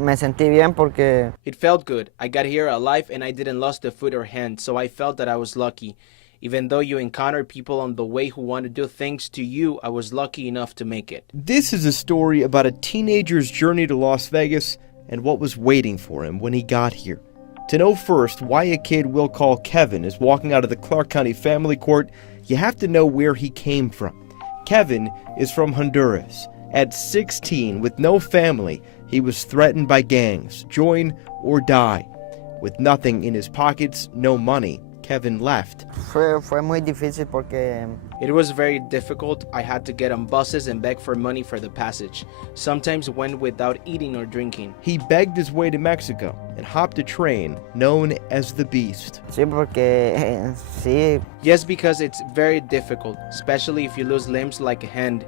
Me sentí bien porque It felt good. I got here alive and I didn't lose a foot or hand, so I felt that I was lucky. Even though you encounter people on the way who want to do things to you, I was lucky enough to make it. This is a story about a teenager's journey to Las Vegas and what was waiting for him when he got here. To know first why a kid we'll call Kevin is walking out of the Clark County Family Court, you have to know where he came from. Kevin is from Honduras. At 16, with no family, he was threatened by gangs, join or die. With nothing in his pockets, no money, Kevin left. fue muy difícil porque It was very difficult. I had to get on buses and beg for money for the passage. Sometimes went without eating or drinking. He begged his way to Mexico and hopped a train known as the Beast. sí, porque sí, Yes, because it's very difficult, especially if you lose limbs like a hand.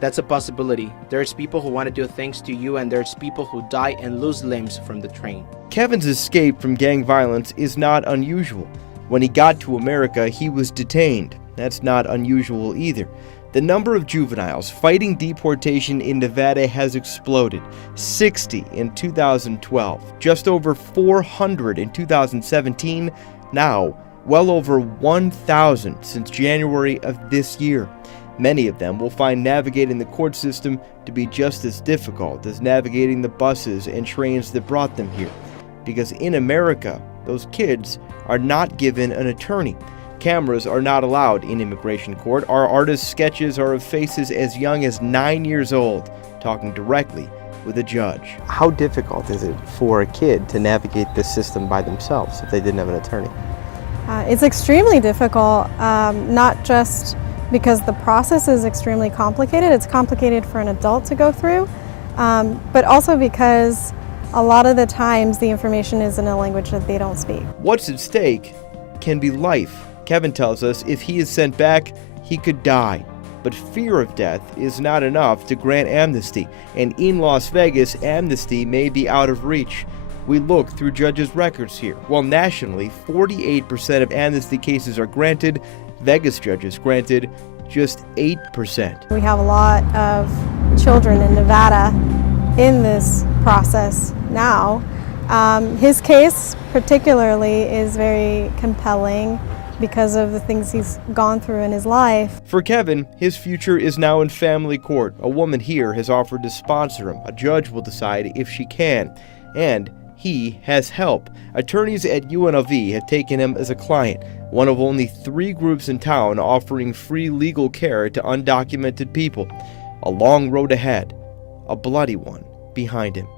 That's a possibility. There's people who want to do things to you, and there's people who die and lose limbs from the train. Kevin's escape from gang violence is not unusual. When he got to America, he was detained. That's not unusual either. The number of juveniles fighting deportation in Nevada has exploded. 60 in 2012, just over 400 in 2017, now well over 1,000 since January of this year. Many of them will find navigating the court system to be just as difficult as navigating the buses and trains that brought them here. Because in America, those kids are not given an attorney. Cameras are not allowed in immigration court. Our artists' sketches are of faces as young as 9 years old, talking directly with a judge. How difficult is it for a kid to navigate this system by themselves if they didn't have an attorney? It's extremely difficult, not just because the process is extremely complicated. It's complicated for an adult to go through, but also because a lot of the times the information is in a language that they don't speak. What's at stake can be life. Kevin tells us if he is sent back, he could die. But fear of death is not enough to grant amnesty, and in Las Vegas, amnesty may be out of reach. We look through judges' records here. While nationally, 48% of amnesty cases are granted, Vegas judges granted just 8%. We have a lot of children in Nevada in this process now. His case particularly is very compelling because of the things he's gone through in his life. For Kevin, his future is now in family court. A woman here has offered to sponsor him. A judge will decide if she can. And he has help. Attorneys at UNLV have taken him as a client, one of only 3 groups in town offering free legal care to undocumented people. A long road ahead, a bloody one behind him.